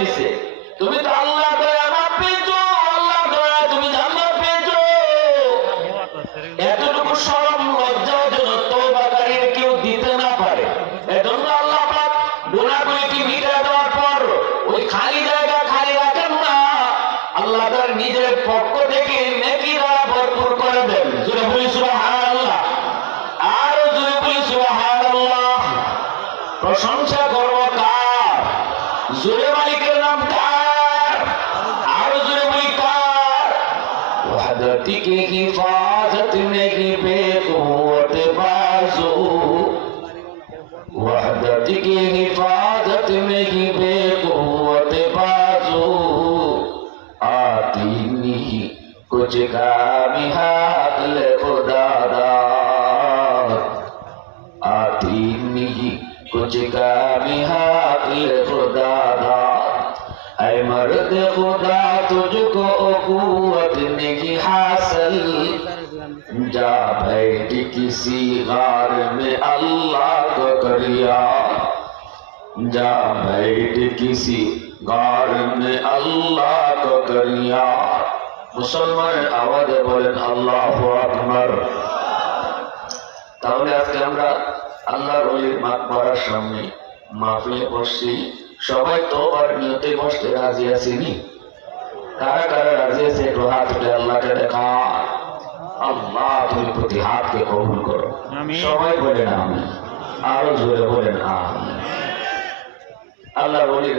দিছে। তুমি তো আল্লাহ দয়া না পেয়েছো, আল্লাহ দয়া তুমি জান্নাত পেয়েছো। এতটুকু শরম লজ্জা যেন তওবাকারীর কেউ দিতে না পারে। এজন্য আল্লাহ পাক গুনাহগুলিকে মিটিয়ে দেওয়ার পর ওই খালি জায়গা খালি রাখেন না, আল্লাহ তার নিজের পক্ষ থেকে নেকি দ্বারা ভরপুর করে দেন। জোরে বলি সুবহানাল্লাহ, আরো জোরে বলি সুবহানাল্লাহ। প্রশংসা করব কার? জোরে মালিকের নাম কার? আরো জোরে বলি কার? ওয়াহদাতি কি হিফাজত নেহি বেকুওয়াত বাজু, ওয়াহদাতি কি হিফাজত নেহি বেকুওয়াত বাজু, आती नहीं कुछ कामी हाकल खुदादा, आती नहीं कुछ कामी हाकल खुदादा। ऐ मर्द खुदा तुझको कुव्वत नहीं हासिल, जा बैठ किसी गार में अल्लाह को करिया, जा बैठ किसी गार में अल्लाह को करिया। मुसलमाনের আওয়াজে বলেন আল্লাহু আকবার। তাহলে আজকে আমরা আল্লাহর ওলির মাকবারার সামনে মাহফিলে বসছি, সবাই তওবার নিয়তে বসতে রাজি আছেনি? কারা কারা রাজি আছে একটু হাত তুলে আল্লাহকে দেখা। আল্লাহ তুমি প্রতি হাতকে কবুল করো। সবাই বলেন আমিন, আরো জোরে বলেন আমিন। আল্লাহর ওলির